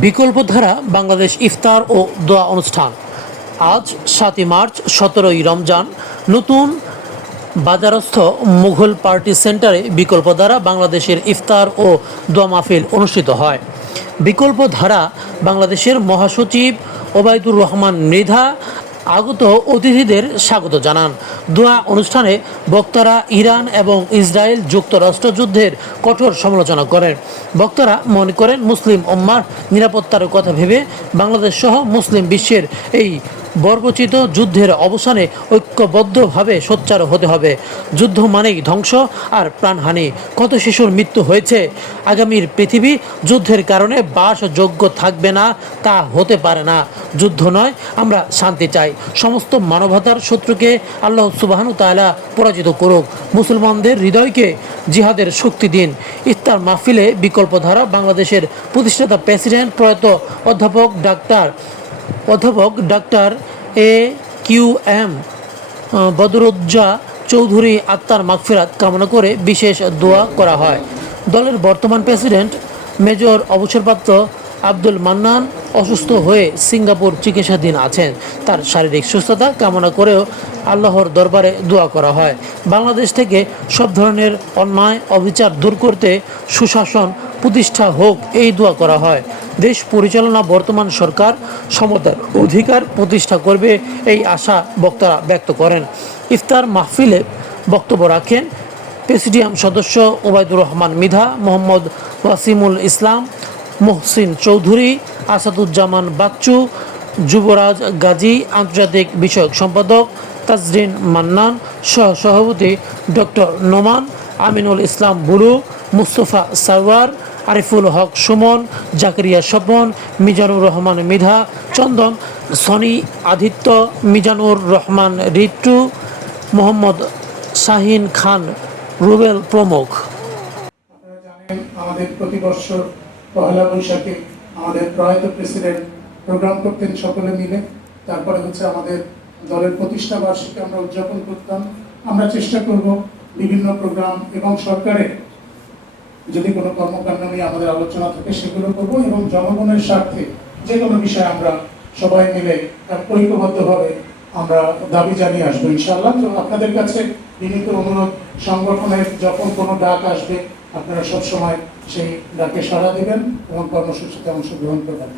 বিকল্পধারা বাংলাদেশ ইফতার ও দোয়া অনুষ্ঠান। আজ 7ই মার্চ 17ই রমজান নতুন বাজারস্থ মুঘল পার্টি সেন্টারে বিকল্পধারা বাংলাদেশের ইফতার ও দোয়া মাহফিল অনুষ্ঠিত হয়। বিকল্পধারা বাংলাদেশের মহাসচিব ওবায়দুর রহমান মৃধা আগত অতিথিদের স্বাগত জানান। দোয়া অনুষ্ঠানে বক্তারা ইরান এবং ইসরায়েল যুক্তরাষ্ট্র যুদ্ধের কঠোর সমালোচনা করেন। বক্তারা মনে করেন মুসলিম উম্মার নিরাপত্তার কথা ভেবে বাংলাদেশ সহ মুসলিম বিশ্বের এই বর্বচিত যুদ্ধের অবসানে ঐক্যবদ্ধভাবে সোচ্চার হতে হবে। যুদ্ধ মানেই ধ্বংস আর প্রাণহানি। কত শিশুর মৃত্যু হয়েছে। আগামীর পৃথিবী যুদ্ধের কারণে বাসযোগ্য থাকবে না, তা হতে পারে না। যুদ্ধ নয়, আমরা শান্তি চাই। সমস্ত মানবতার শত্রুকে আল্লাহ সুবহানাহু তাআলা পরাজিত করুক। মুসলমানদের হৃদয়কে জিহাদের শক্তি দিন। ইফতার মাহফিলে বিকল্পধারা বাংলাদেশের প্রতিষ্ঠাতা প্রেসিডেন্ট প্রয়াত অধ্যাপক ডাক্তার AQM বদরুজ্জা চৌধুরী আত্মার মাগফিরাত কামনা করে বিশেষ দোয়া করা হয়। দলের বর্তমান প্রেসিডেন্ট মেজর অবসরপ্রাপ্ত আব্দুল মান্নান অসুস্থ হয়ে সিঙ্গাপুর চিকিৎসাধীন আছেন। তার শারীরিক সুস্থতা কামনা করেও আল্লাহর দরবারে দোয়া করা হয়। বাংলাদেশ থেকে সব ধরনের অন্যায় অবিচার দূর করতে সুশাসন প্রতিষ্ঠা হোক, এই দোয়া করা হয়। দেশ পরিচালনা বর্তমান সরকার সমতার অধিকার প্রতিষ্ঠা করবে, এই আশা বক্তারা ব্যক্ত করেন। ইফতার মাহফিলে বক্তব্য রাখেন প্রেসিডিয়াম সদস্য ওবায়দুর রহমান মৃধা, মোহাম্মদ ওয়াসিমুল ইসলাম, মোহসিন চৌধুরী, আসাদুজ্জামান বাচ্চু, যুবরাজ গাজী, আন্তর্জাতিক বিষয়ক সম্পাদক তাজরিন মান্নান, সহ-সভাপতি ডক্টর নোমান, আমিনুল ইসলাম বুলু, মুস্তফা সারওয়ার, আরিফুল হক সুমন, জাকারিয়া স্বপন, মিজানুর রহমান মৃধা, চন্দন, সনি, আদিত্য, মিজানুর রহমান রিট্টু, মোহাম্মদ শাহিন খান, রুবেল প্রমুখ। আপনারা জানেন আমাদের প্রতি বছর পহেলা বৈশাখে আমাদের প্রয়াত প্রেসিডেন্ট প্রোগ্রাম করতেন সকলে মিলে। তারপরে হচ্ছে আমাদের দলের প্রতিষ্ঠা বার্ষিকী আমরা উদযাপন করতাম। আমরা চেষ্টা করব বিভিন্ন প্রোগ্রাম এবং সরকারের যদি কোনো কর্মকাণ্ড নিয়ে আমাদের আলোচনা থাকে সেগুলো করবো, এবং জনগণের স্বার্থে যে কোনো বিষয়ে আমরা সবাই মিলে ঐক্যবদ্ধভাবে আমরা দাবি জানিয়ে আসবো ইনশাআল্লাহ। তো আপনাদের কাছে বিনীত অনুরোধ, সংগঠনের যখন কোনো ডাক আসবে আপনারা সবসময় সেই ডাকে সাড়া দেবেন এবং কর্মসূচিতে অংশগ্রহণ করবেন।